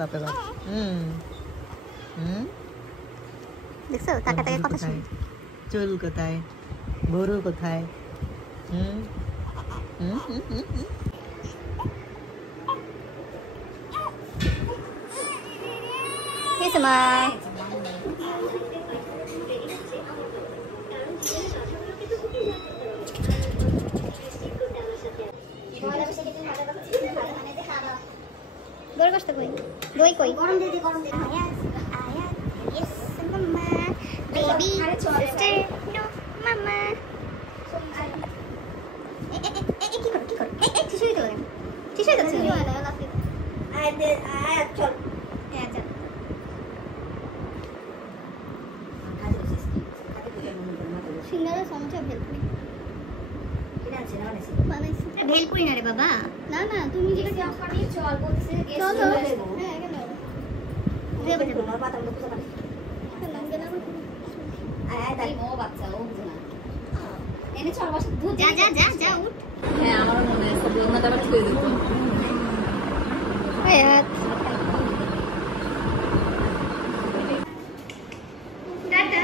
বাপরে বাপ। দেখছো টাকা টাকা কথা শুনি। চুল কোথায়, গরু কোথায়? Here's my Gor basta koi. Doi koi. Garam de Ayat. Yes, mama. Baby. Sister. No, mama. কি কর? টিস্যু দিতে লাগে। টিস্যু দিতে হবে। আয়াত চল। হ্যাঁ চল। সিঙ্গারা সমস্যা ভেলপুরি। ভেলপুরি না রে বাবা। না না তুমি যেটা চল বলছে চলো। হ্যাঁ কেন? দেব দেব না পাতা মতো কথা। আয় ও বাচ্চা ও বুঝে না। এনে চল বস দুধ যা উঠ। হ্যাঁ আমার মনে আছে দুধটা আবার ছুঁয়ে দিত। আয়াত টাটা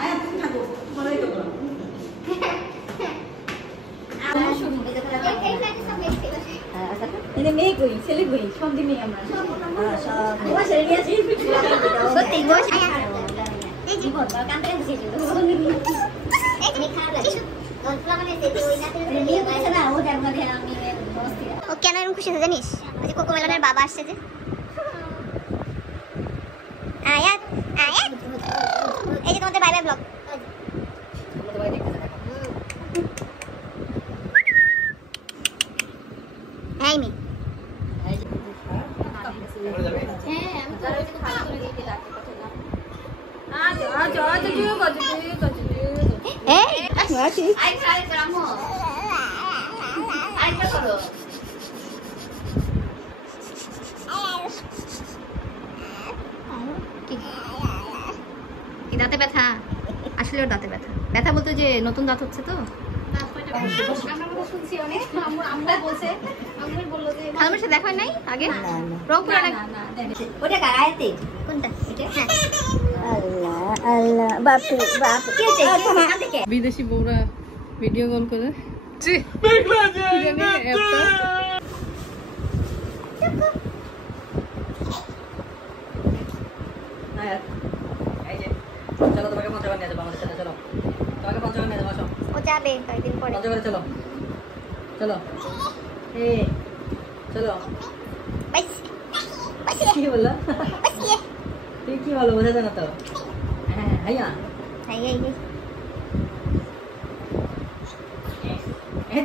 আয়াত থাকো বলাই তো করো। ini মেয়ে কই ছেলে কই সব দিনই আমরা সব তোমার ছেলে নিয়ে আসি সত্যি বস এই জীবন কান থেকে বুঝিয়ে দিও এই তুমি খারাপ লাগে গল্পটা মানে সে ওই নাতে নিয়ে গেছে না ও দেখো না আমি বসছি ও কেন এরকম খুশি হয়ে জানিস ওই যে কোকোমেলনের বাবা আসছে যে আয়াত এই যে তোমাদের বাই বাই ব্লগ তোমাদের বাড়ি দেখতে যাবো এই মি দাঁতে ব্যথা আসলে ওর দাঁতে ব্যথা বলতে যে নতুন দাঁত হচ্ছে তো দেখা নাই আগে বিদেশি বউরা ভিডিও কল করে চলো তোমাকে পঞ্চগড় নিয়ে যাবো আমাদের সাথে চলো তোমাকে পঞ্চগড় নিয়ে যাবো আসো ও যাবে কয়েকদিন পরে পঞ্চগড়ে চলো চলো চলো কি বললো তুই কি বলো বোঝা যায় না তো হ্যাঁ হাইয়া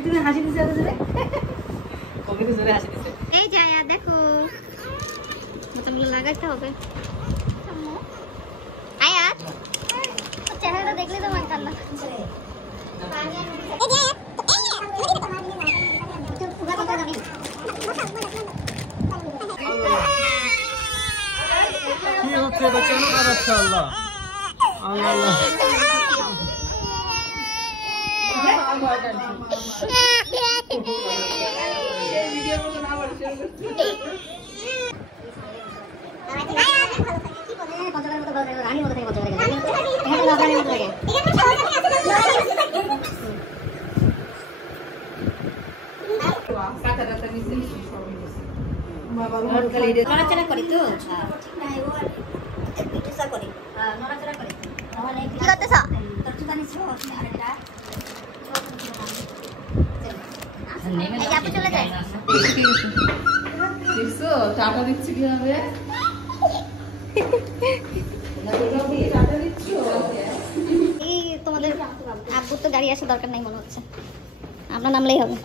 তুমি হাসি দিচ্ছে কবে তো জোরে হাসি দিচ্ছে এই যায়া দেখো বোতামগুলো লাগাতে হবে আয়াত চেহারাটা দেখলে তোমার কান্না কি হচ্ছে এটা কেন কাঁদাচ্ছে আল্লাহ আল্লাহ নড়াচড়া করি তো কি করতেছ চলে যায় দেখছো টাকা দিচ্ছি কিভাবে এই তোমাদের আব্বুর তো গাড়ি আসা দরকার নাই মনে হচ্ছে আমরা নামলেই হবে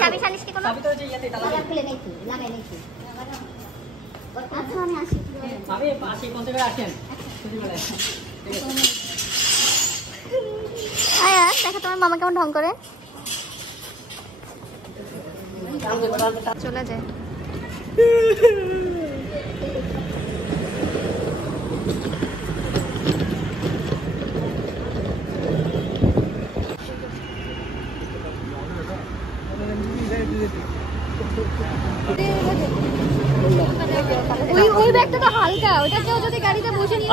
চাবি জানিস কি কোনো খুলে নেই লাগাই নেই আচ্ছা আমি আসি আয়া দেখো তোমার মামা কেমন ঢং করে চলে যায়। ওই ব্যাগটা তো হালকা, ওটা কেউ যদি গাড়িতে বসে নিয়ে